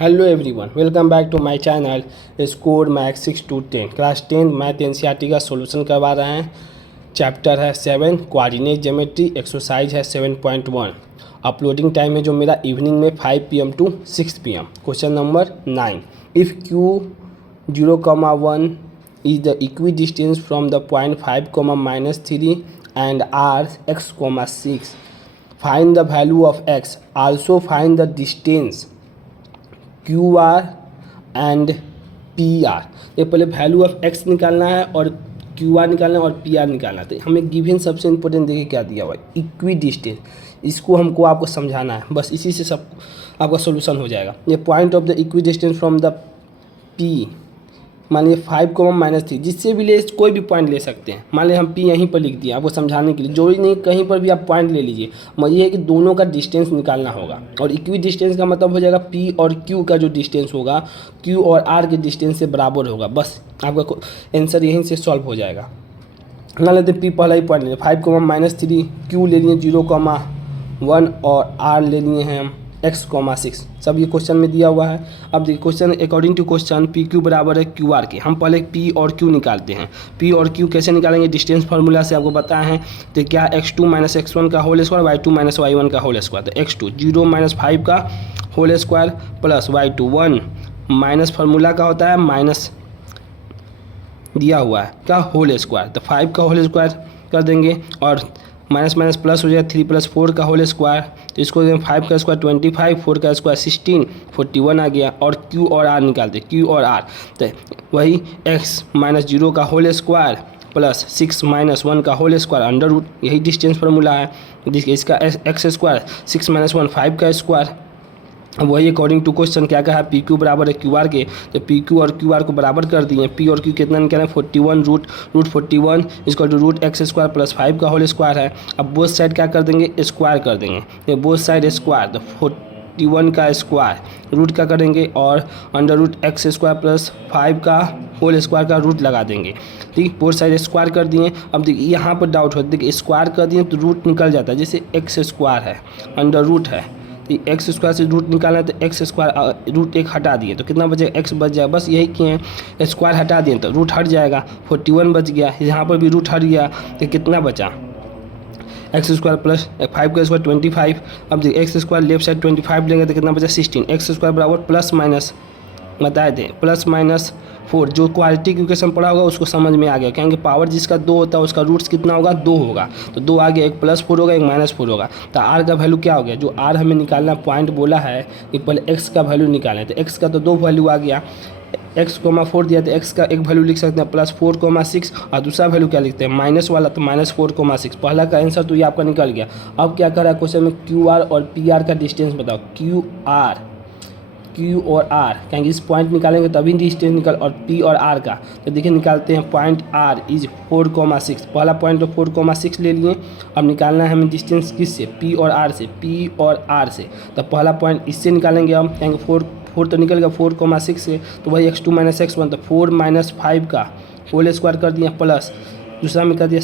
Hello everyone, welcome back to my channel score maths 6 to 10 class 10 math NCERT का solution करवा रहे हैं। Chapter है 7 कोऑर्डिनेट ज्योमेट्री, एक्सरसाइज है 7.1। अपलोडिंग टाइम है जो मेरा इवनिंग में 5 PM to 6 PM। Question number 9, if Q 0,1 is the equidistance from the point 5, -3 and R x, 6, find the value of x, also find the distance QR and PR। ये पहले value of x निकालना है और QR निकालना है और PR निकालना है। तो हमें गिवन सबसे इंपॉर्टेंट देखिए क्या दिया हुआ है, इक्वी डिस्टेंस। इसको हमको आपको समझाना है, बस इसी से सब आपका सोल्यूशन हो जाएगा। ये point of the equi distance from the P, मान लीजिए 5, -3, जिससे भी ले कोई भी पॉइंट ले सकते हैं। मान लीजिए हम P यहीं पर लिख दिए आपको समझाने के लिए, जरूरी नहीं कहीं पर भी आप पॉइंट ले लीजिए। मतलब ये है कि दोनों का डिस्टेंस निकालना होगा। और इक्वी डिस्टेंस का मतलब हो जाएगा P और Q का जो डिस्टेंस होगा Q और R के डिस्टेंस से बराबर होगा। बस आपका आंसर यहीं से सॉल्व हो जाएगा। मान लेते P पहला ही पॉइंट ले 5, -3, Q ले लिए 0,1 और R ले लिए हैं हम x, 6। सब ये क्वेश्चन में दिया हुआ है। अब देखिए question according to question P Q बराबर है क्यू आर के। हम पहले p और q निकालते हैं। p और q कैसे निकालेंगे, डिस्टेंस फार्मूला से आपको पता है। तो क्या x2 - x1 का होल स्क्वायर, y2 - y1 का होल स्क्वायर। तो x2 0 - 5 का whole square plus y2 1 minus formula का होता है माइनस दिया हुआ है क्या होल स्क्वायर। तो 5 का होल स्क्वायर कर देंगे और माइनस माइनस प्लस हो जाएगा 3 + 4 का होल स्क्वायर। तो इसको 5 का स्क्वायर 25, 4 का स्क्वायर 16, 41 आ गया। और Q और R निकालते, Q और R तो वही x - 0 का होल स्क्वायर प्लस 6 - 1 का होल स्क्वायर अंडर रूट, यही डिस्टेंस फार्मूला है। इसका x स्क्वायर 6 - 1 5 का स्क्वायर। अब वही अकॉर्डिंग टू क्वेश्चन क्या कहा, पी क्यू बराबर है क्यू आर के। तो पी क्यू और क्यू आर को बराबर कर दिए। पी और क्यू कितना निकालें 41 रूट 41 इसका जो रूट x स्क्वायर प्लस 5 का होल स्क्वायर है। अब बोथ साइड क्या कर देंगे, स्क्वायर कर देंगे। ये बोथ साइड स्क्वायर, तो 41 का स्क्वायर रूट का करेंगे और under root x square plus 5 का होल स्क्वायर का रूट लगा देंगे। ठीक, बोथ साइड स्क्वायर कर दिए। अब देखिए यहाँ पर डाउट होता है, देखिए स्क्वायर कर दिए तो रूट निकल जाता है। जैसे x स्क्वायर है अंडर रूट है, एक्स स्क्वायर से रूट निकालना है। तो एक्स स्क्वायर रूट 1 हटा दिए तो कितना बचेगा, एक्स बच जाएगा। बस यही किए हैं, स्क्वायर हटा दिए तो रूट हट जाएगा, 41 बच गया। यहाँ पर भी रूट हट गया तो कितना बचा, एक्स स्क्वायर प्लस 5 का स्क्वायर 25। अब देखिए एक्स स्क्वायर लेफ्ट साइड 25 लेंगे तो कितना बचा 16। एक्स स्क्वायर बराबर प्लस माइनस बताए थे +-4। जो क्वालिटी की इक्वेशन पढ़ा होगा उसको समझ में आ गया, क्योंकि पावर जिसका 2 होता है उसका रूट्स कितना होगा 2 होगा। तो 2 आ गया, एक +4 होगा एक -4 होगा। तो r का वैल्यू क्या हो गया, जो r हमें निकालना पॉइंट बोला है कि पहले x का वैल्यू निकालें। तो x का तो 2 वैल्यू आ गया, x, 4 दिया तो x का एक वैल्यू लिख सकते हैं +4, 6 और दूसरा वैल्यू क्या लिखते हैं माइनस वाला, तो -4, 6। पहला का आंसर तो ये आपका निकल गया। अब क्या कर रहा है क्वेश्चन में, QR और PR का डिस्टेंस बताओ। Q और R, क्योंकि इस पॉइंट निकालेंगे तभी डिस्टेंस निकल, और P और R का। तो देखिए निकालते हैं, पॉइंट R इज 4, 6। पहला पॉइंट तो 4, 6 ले लिए। अब निकालना है हमें डिस्टेंस किससे, P और R से, P और R से। तो पहला पॉइंट इससे निकालेंगे हम, क्योंकि 4 तो निकल गया 4, 6 से। तो वही x2 - x1, तो 4 - 5 का होल स्क्वायर कर दिया प्लस दूसरा में कर दिया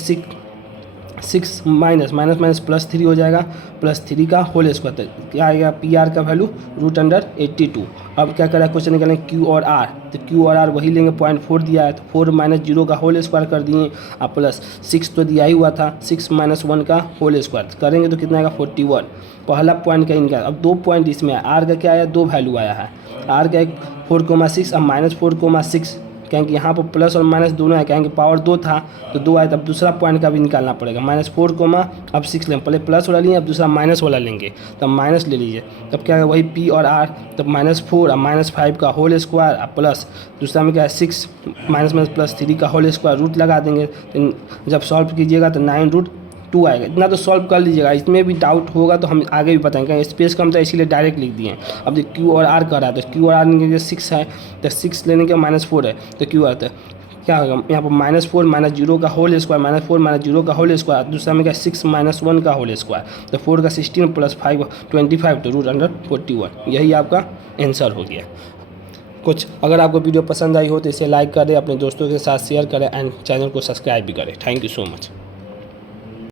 6 माइनस +3 हो जाएगा, +3 का होल स्क्वायर। तो क्या आएगा PR का वैल्यू √82। अब क्या करा क्वेश्चन निकालें Q और R। तो Q और R वही लेंगे, 0.4 दिया है तो 4 - 0 का होल स्क्वायर कर दिए और प्लस 6 तो दिया ही हुआ था, 6 - 1 का होल स्क्वायर करेंगे तो कितना आएगा 41। पहला पॉइंट का इनका। अब 2 पॉइंट इसमें है, R का क्या आया 2 वैल्यू आया है। R का एक 4, 6 और -4, 6, क्योंकि यहाँ पर प्लस और माइनस दोनों है, क्योंकि पावर 2 था तो 2 आया। तब दूसरा पॉइंट का भी निकालना पड़ेगा, -4, अब 6 लेंगे। पहले प्लस वाला लिए, अब दूसरा माइनस वाला लेंगे, तब माइनस ले लीजिए। तब क्या है वही P और R, तब -4 और -5 का होल स्क्वायर और प्लस दूसरा में क्या है 6 +3 का होल स्क्वायर रूट लगा देंगे। तो जब सॉल्व कीजिएगा तो 9√2 आएगा। इतना तो सॉल्व कर लीजिएगा, इसमें भी डाउट होगा तो हम आगे भी बताएंगे। स्पेस कम था इसीलिए डायरेक्ट लिख दिए। अब देखिए Q और R कर रहा है, तो Q और R निकल 6 है, तो 6 लेने के -4 है तो Q R तो क्या होगा यहाँ पर -4 - 0 का होल स्क्वायर, -4 - 0 का होल स्क्वायर, दूसरा में क्या 6 - 1 का होल स्क्वायर। तो 4 का 16 प्लस 5 25, तो √41। यही आपका आंसर हो गया। कुछ अगर आपको वीडियो पसंद आई हो तो इसे लाइक करें, अपने दोस्तों के साथ शेयर करें एंड चैनल को सब्सक्राइब भी करें। Thank you so much.